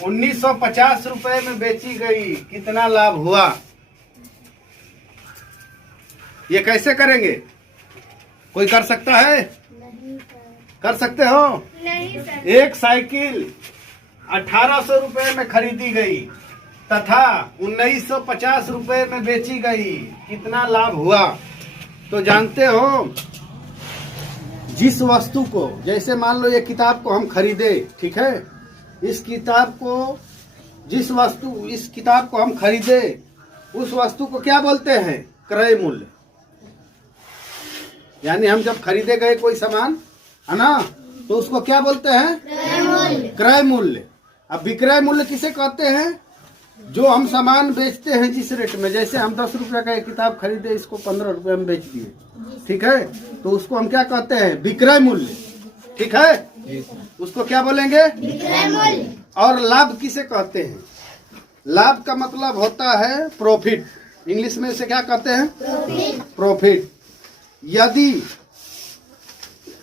1950 रुपए में बेची गई, कितना लाभ हुआ? ये कैसे करेंगे? कोई कर सकता है? नहीं कर सकते हो? नहीं सर। एक साइकिल 1800 रुपए में खरीदी गई तथा 1950 रुपए में बेची गई, कितना लाभ हुआ? तो जानते हो, जिस वस्तु को, जैसे मान लो ये किताब को हम खरीदे, ठीक है, इस किताब को, इस किताब को हम खरीदे, उस वस्तु को क्या बोलते हैं? क्रय मूल्य। यानी हम जब खरीदे गए कोई सामान, है ना, तो उसको क्या बोलते हैं? क्रय मूल्य। अब विक्रय मूल्य किसे कहते हैं? जो हम सामान बेचते हैं जिस रेट में, जैसे हम 10 रुपए का एक किताब खरीदे, इसको 15 रुपए में बेच दिए, ठीक है, तो उसको हम क्या कहते हैं? विक्रय मूल्य, ठीक है, उसको क्या बोलेंगे? विक्रय मूल्य। और लाभ किसे कहते हैं? लाभ का मतलब होता है प्रॉफिट। इंग्लिश में इसे क्या कहते हैं? प्रॉफिट। यदि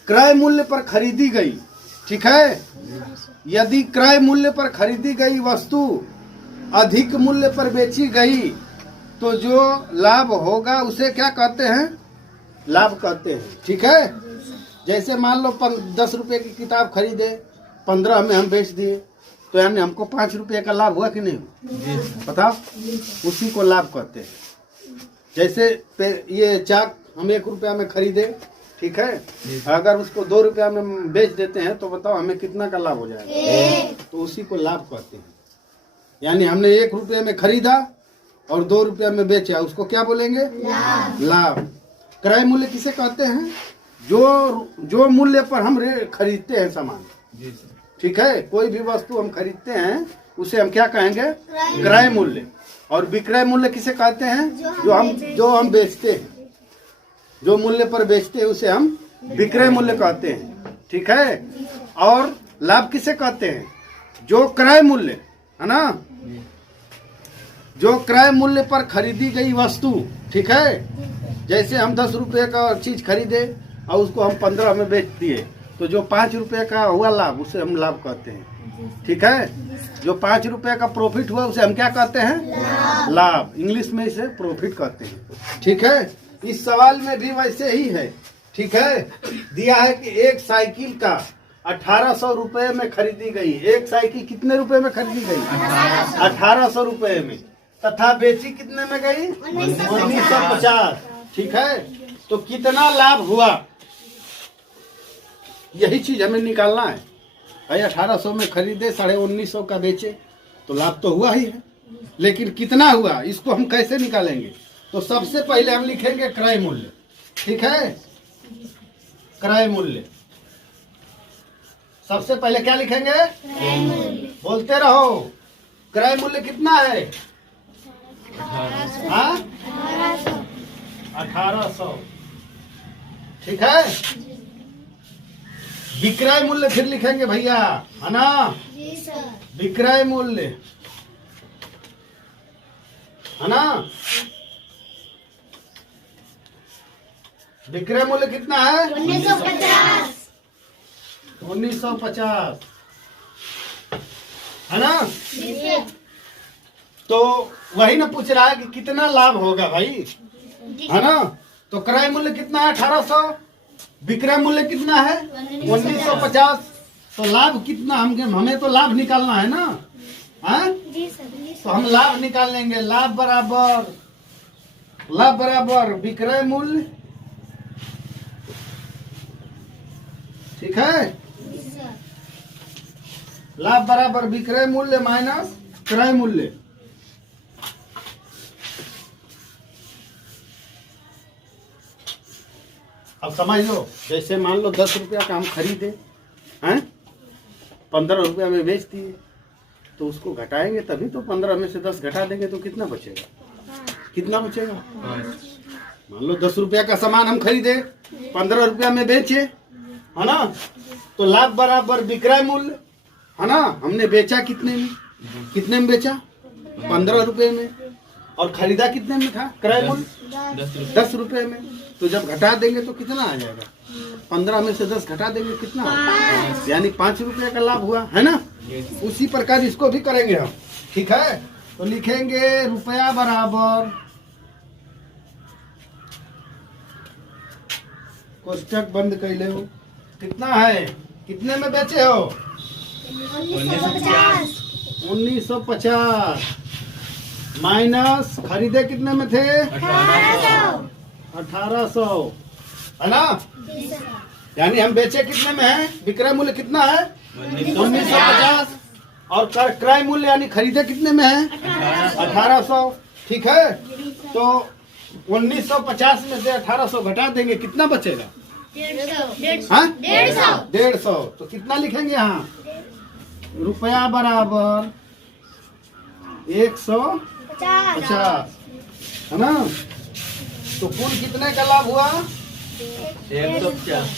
क्रय मूल्य पर खरीदी गई, ठीक है, यदि क्रय मूल्य पर खरीदी गई वस्तु अधिक मूल्य पर बेची गई, तो जो लाभ होगा उसे क्या कहते हैं? लाभ कहते हैं, ठीक है। जैसे मान लो 10 रुपए की किताब खरीदे, 15 में हम बेच दिए, तो यानी हमको 5 रुपए का लाभ हुआ कि नहीं? बताओ, उसी को लाभ कहते हैं। जैसे ये चाक हम 1 रुपया में खरीदे, ठीक है, अगर उसको 2 रुपया में बेच देते हैं तो बताओ हमें कितना का लाभ हो जाएगा? तो उसी को लाभ कहते हैं। यानी हमने 1 रुपये में खरीदा और 2 रुपया में बेचा, उसको क्या बोलेंगे? लाभ। क्रय मूल्य किसे कहते हैं? जो मूल्य पर हम खरीदते हैं सामान, ठीक है, कोई भी वस्तु हम खरीदते हैं उसे हम क्या कहेंगे? क्रय मूल्य। और विक्रय मूल्य किसे कहते हैं? जो हम बेचते हैं, जो मूल्य पर बेचते हैं उसे हम विक्रय मूल्य कहते हैं, ठीक है। और लाभ किसे कहते हैं? जो क्रय मूल्य, है ना, जो क्रय मूल्य पर खरीदी गई वस्तु, ठीक है, जैसे हम 10 रुपए का चीज खरीदे और उसको हम 15 में बेच दिए, तो जो 5 रुपए का हुआ लाभ उसे हम लाभ कहते हैं, ठीक है। जो 5 रुपए का प्रॉफिट हुआ उसे हम क्या कहते हैं? लाभ। इंग्लिश में इसे प्रॉफिट कहते हैं, ठीक है। इस सवाल में भी वैसे ही है, ठीक है। दिया है कि एक साइकिल का 1800 रुपए में खरीदी गई। एक साइकिल कितने रुपए में खरीदी गई? 1800 रुपए में, तथा बेची कितने में गई? 1950, ठीक है। तो कितना लाभ हुआ, यही चीज हमें निकालना है। भाई 1800 में खरीदे, 1950 का बेचे, तो लाभ तो हुआ ही है, लेकिन कितना हुआ इसको हम कैसे निकालेंगे? तो सबसे पहले हम लिखेंगे क्रय मूल्य, ठीक है। क्रय मूल्य सबसे पहले क्या लिखेंगे? बोलते रहो, क्रय मूल्य कितना है? 1800, ठीक है। विक्रय मूल्य फिर लिखेंगे भैया, है ना, विक्रय मूल्य, है ना। विक्रय मूल्य कितना है? 1950, 1950, है ना। तो वही ना पूछ रहा है कि कितना लाभ होगा भाई, है ना। तो क्रय मूल्य कितना है? 1800। विक्रय मूल्य कितना है? 1950। तो लाभ कितना? हमें तो लाभ निकालना है ना, हाँ? तो हम लाभ निकाल लेंगे। लाभ बराबर विक्रय मूल्य, ठीक है। लाभ बराबर विक्रय मूल्य माइनस क्रय मूल्य। अब समझ लो, जैसे मान लो 10 रुपया का हम खरीदे हैं, 15 रुपया में बेच दिए, तो उसको घटाएंगे तभी तो 15 में से 10 घटा देंगे तो कितना बचेगा? कितना बचेगा? मान लो 10 रुपया का सामान हम खरीदे, 15 रुपया में बेचे, है ना, तो लाभ बराबर विक्रय मूल्य, है ना। हमने बेचा कितने में बेचा? 15 रुपए में। और खरीदा कितने में था? क्रय मूल्य 10 रुपए में। तो जब घटा देंगे तो कितना आ जाएगा? 15 में से 10 घटा देंगे, कितना? यानी 5 रुपए का लाभ हुआ, है ना। उसी प्रकार इसको भी करेंगे हम। ठीक है, तो लिखेंगे रुपया बराबर कोष्टक बंद कर ले हो, कितना है, कितने में बेचे हो, 1950 1950 माइनस खरीदे कितने में थे, 1800 है ना। यानी हम बेचे कितने में है, विक्रय मूल्य कितना है 1950 और क्रय मूल्य यानी खरीदे कितने में है 1800। ठीक है, तो 1950 में से 1800 घटा देंगे, कितना बचेगा, 150। तो कितना लिखेंगे यहाँ, रुपया बराबर 150 है ना। तो कुल कितने का लाभ हुआ, 150।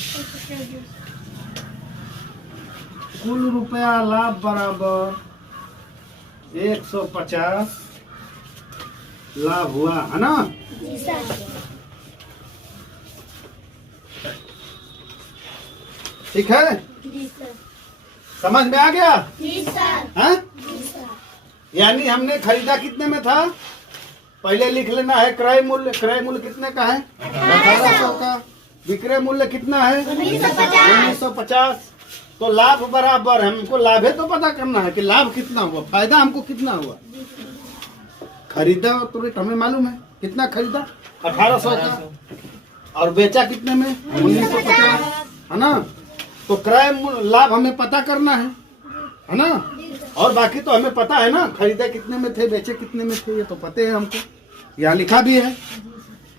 कुल रुपया लाभ बराबर 150 लाभ हुआ है ना। ठीक है, समझ में आ गया है। यानी हमने खरीदा कितने में था, पहले लिख लेना है क्रय मूल्य कितने का है 1800 का, विक्रय मूल्य कितना है 1950। तो लाभ बराबर, हमको लाभे तो पता करना है कि लाभ कितना हुआ, फायदा हमको कितना हुआ। खरीदा तो रेट हमें मालूम है, कितना खरीदा 1800 का और बेचा कितने में 1950 है ना। तो क्रय लाभ हमें पता करना है ना। और बाकी तो हमें पता है ना, खरीदा कितने में थे, बेचे कितने में थे, ये तो पते है हमको, यहाँ लिखा भी है।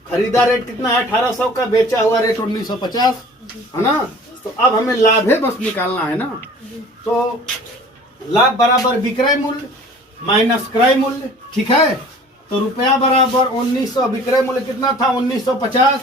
खरीदा रेट कितना है 1800 का, बेचा हुआ रेट 1950 है ना। तो अब हमें लाभे बस निकालना है ना। तो लाभ बराबर विक्रय मूल्य माइनस क्रय मूल्य। ठीक है, तो रुपया बराबर 1900, विक्रय मूल्य कितना था 1950